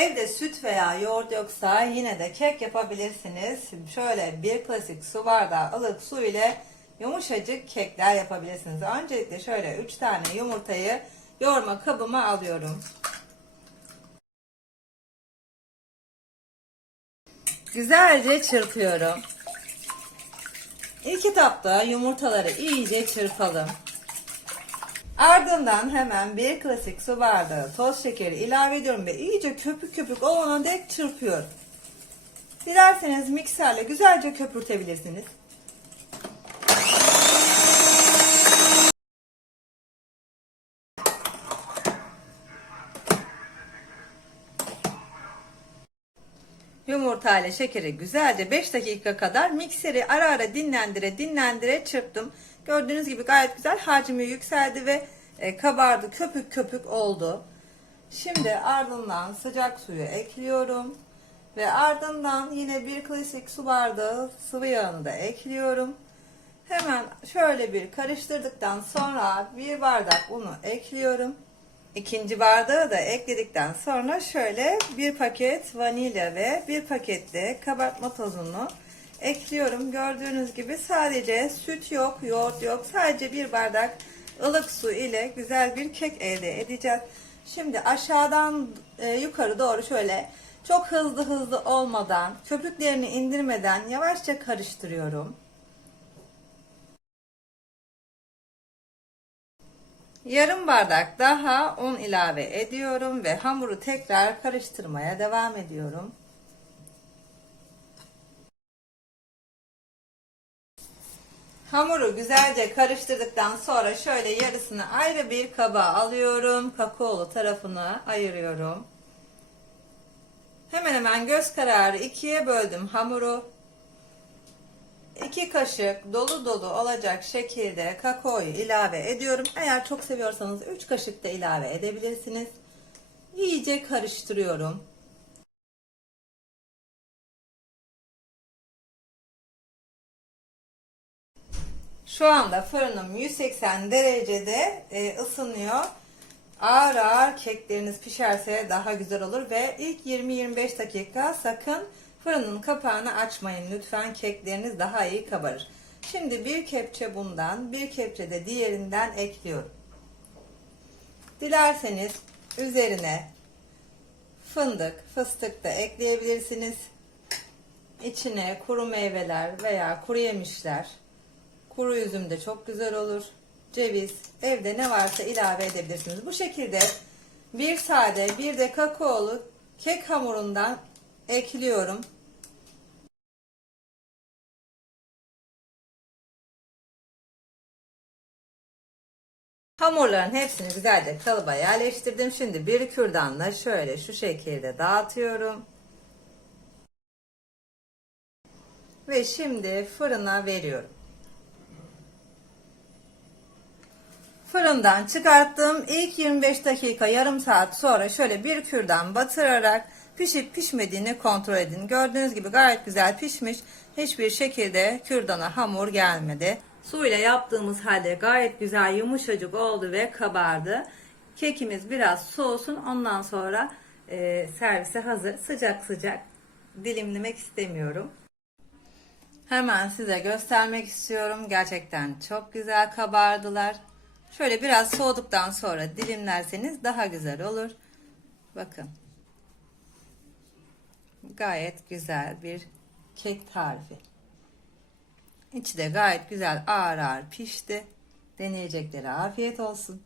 Evde süt veya yoğurt yoksa yine de kek yapabilirsiniz. Şöyle bir klasik su bardağı ılık su ile yumuşacık kekler yapabilirsiniz. Öncelikle şöyle 3 tane yumurtayı yoğurma kabıma alıyorum. Güzelce çırpıyorum. İlk etapta yumurtaları iyice çırpalım. Ardından hemen bir klasik su bardağı toz şekeri ilave ediyorum ve iyice köpük köpük olana dek çırpıyorum. Dilerseniz mikserle güzelce köpürtebilirsiniz. Yumurta ile şekeri güzelce 5 dakika kadar mikseri ara ara dinlendire dinlendire çırptım. Gördüğünüz gibi gayet güzel hacmi yükseldi ve e, kabardı köpük köpük oldu. Şimdi ardından sıcak suyu ekliyorum. Ve ardından yine bir klasik su bardağı sıvı yağını da ekliyorum. Hemen şöyle bir karıştırdıktan sonra bir bardak unu ekliyorum. İkinci bardağı da ekledikten sonra şöyle bir paket vanilya ve bir paket de kabartma tozunu ekliyorum. Gördüğünüz gibi sadece süt yok, yoğurt yok. Sadece bir bardak ılık su ile güzel bir kek elde edeceğiz. Şimdi aşağıdan e, yukarı doğru şöyle çok hızlı hızlı olmadan, köpüklerini indirmeden yavaşça karıştırıyorum. Yarım bardak daha un ilave ediyorum ve hamuru tekrar karıştırmaya devam ediyorum. Hamuru güzelce karıştırdıktan sonra şöyle yarısını ayrı bir kaba alıyorum. Kakaolu tarafını ayırıyorum. Hemen hemen göz kararı ikiye böldüm hamuru. 2 kaşık dolu dolu olacak şekilde kakaoyu ilave ediyorum. Eğer çok seviyorsanız 3 kaşık da ilave edebilirsiniz. İyice karıştırıyorum. Şu anda fırınım 180 derecede e, ısınıyor. Ağır ağır kekleriniz pişerse daha güzel olur ve ilk 20-25 dakika sakın fırının kapağını açmayın. Lütfen kekleriniz daha iyi kabarır. Şimdi bir kepçe bundan, bir kepçe de diğerinden ekliyorum. Dilerseniz üzerine fındık, fıstık da ekleyebilirsiniz. İçine kuru meyveler veya kuru yemişler, kuru üzüm de çok güzel olur. Ceviz, evde ne varsa ilave edebilirsiniz. Bu şekilde bir sade, bir de kakaolu kek hamurundan ekliyorum. Hamurların hepsini güzelce kalıba yerleştirdim. Şimdi bir kürdanla şöyle şu şekilde dağıtıyorum. Ve şimdi fırına veriyorum. Fırından çıkarttım. İlk 25 dakika yarım saat sonra şöyle bir kürdan batırarak pişip pişmediğini kontrol edin. Gördüğünüz gibi gayet güzel pişmiş. Hiçbir şekilde kürdana hamur gelmedi. Su ile yaptığımız halde gayet güzel yumuşacık oldu ve kabardı. Kekimiz biraz soğusun. Ondan sonra e, servise hazır. Sıcak sıcak dilimlemek istemiyorum. Hemen size göstermek istiyorum. Gerçekten çok güzel kabardılar. Şöyle biraz soğuduktan sonra dilimlerseniz daha güzel olur. Bakın. Gayet güzel bir kek tarifi. İçi de gayet güzel ağır ağır pişti. Deneyeceklere afiyet olsun.